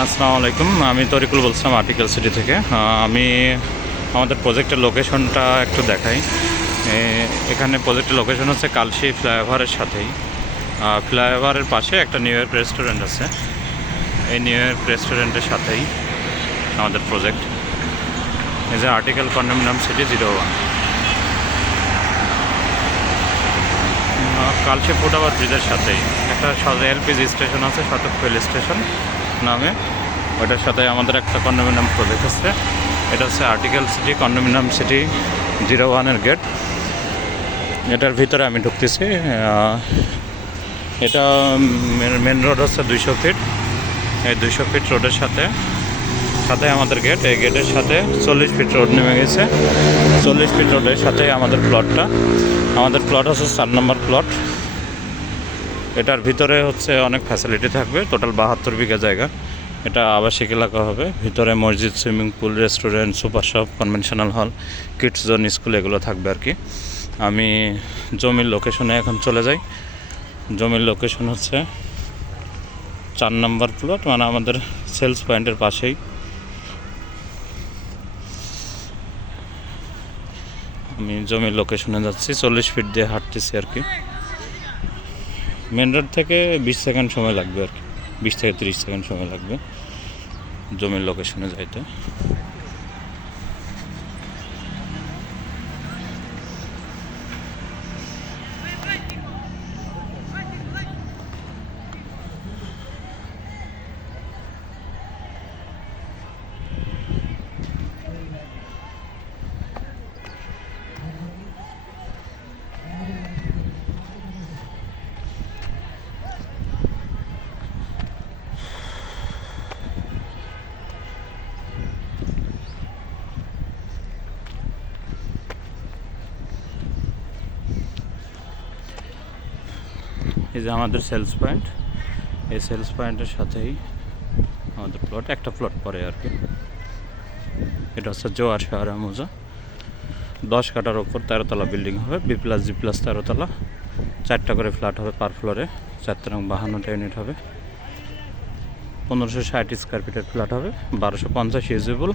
আসসালামু আলাইকুম, আমি তরিকুল বলছিলাম আর্টিকেল সিটি থেকে। আমি আমাদের প্রজেক্টের লোকেশনটা একটু দেখাই। এখানে প্রজেক্টের লোকেশন হচ্ছে কালশি ফ্লাইওভারের সাথেই। ফ্লাইওভারের পাশে একটা নিউ ইয়র্ক রেস্টুরেন্ট আছে। এই নিউ ইয়র্ক রেস্টুরেন্টের সাথেই আমাদের প্রজেক্ট। এই যে article condominium city 01, Kalshi foot over ব্রিজের সাথেই একটা এলপিজি স্টেশন আছে, শতক ফুয়েল স্টেশন নামে। ওটার সাথে আমাদের একটা কন্ডোমিনিয়াম প্রজেক্ট আছে। এটা হচ্ছে আর্টিকেল সিটি কন্ডোমিনিয়াম সিটি 01-এর গেট। এটার ভিতরে আমি ঢুকতেছি। এটা মেন রোড হচ্ছে 200 ফিট। এই 200 ফিট রোডের সাথে সাথে আমাদের গেট। এই গেটের সাথে 40 ফিট রোড নেমে গেছে। 40 ফিট রোডের সাথে আমাদের প্লটটা। আমাদের প্লট হচ্ছে 4 নম্বর প্লট। এটার ভিতরে হচ্ছে অনেক ফ্যাসিলিটি থাকবে। টোটাল 72 বিঘা জায়গা। এটা আবাসিক এলাকা হবে। ভিতরে মসজিদ, swimming pool, restaurant, super shop, conventional হল, কিডস জোন, স্কুল এগুলো থাকবে আর কি। আমি জমির লোকেশনে এখন চলে যাই। জমির লোকেশন হচ্ছে 4 নম্বর প্লট, মানে আমাদের সেলস পয়েন্টের পাশেই। আমি জমির লোকেশনে যাচ্ছি, 40 ফিট দিয়ে হাঁটতেছি আর কি। মেন রোড থেকে 20 সেকেন্ড সময় লাগবে আর কি, 20 থেকে 30 সেকেন্ড সময় লাগবে জমির লোকেশনে যাইতে। এই যে আমাদের সেলস পয়েন্ট। এই সেলস পয়েন্টের সাথেই আমাদের প্লট, একটা প্লট পরে আর কি। এটা হচ্ছে জোয়ার শহরে মৌজা। 10 কাঠার ওপর 13তলা বিল্ডিং হবে। B+G+ 13তলা। 4টা করে ফ্ল্যাট হবে পার ফ্লোরে। 452টা ইউনিট হবে। 1560 স্কোয়ার ফিটের ফ্ল্যাট হবে। 1250 ইউজেবল,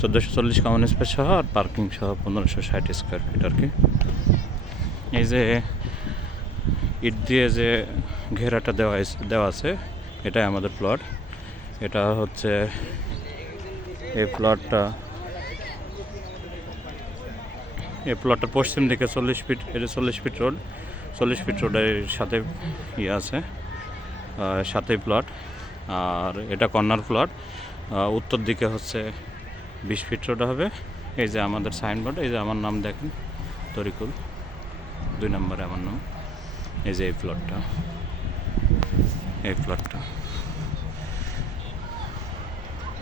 1440 কমন স্পেস সহ আর পার্কিং সহ 1560 স্কোয়ার ফিট আর কি। এই যে ইট দিয়ে যে ঘেরাটা দেওয়া আছে, এটাই আমাদের প্লট। এটা হচ্ছে এই প্লটটার পশ্চিম দিকে 40 ফিট। এটা 40 ফিট রোড। 40 ফিট রোডের সাথে ইয়ে আছে, সাথেই প্লট। আর এটা কর্নার প্লট। উত্তর দিকে হচ্ছে 20 ফিট রোড হবে। এই যে আমাদের সাইনবোর্ড, এই যে আমার নাম দেখেন, তরিকুল, 2 নম্বরে আমার নাম। এই যে এই প্লটটা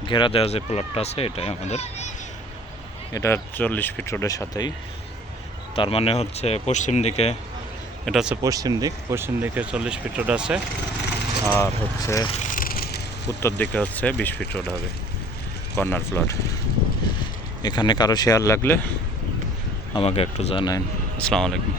ঘেরা দেওয়া যে প্লটটা আছে, এটাই আমাদের। এটা 40 ফিট রোডের সাথেই। তার মানে হচ্ছে পশ্চিম দিকে, এটা হচ্ছে পশ্চিম দিকে 40 ফিট রোড আছে। আর হচ্ছে উত্তর দিকে হচ্ছে 20 ফিট রোড হবে, কর্নার প্লট। এখানে কারো শেয়ার লাগলে আমাকে একটু জানান। আসসালামু আলাইকুম।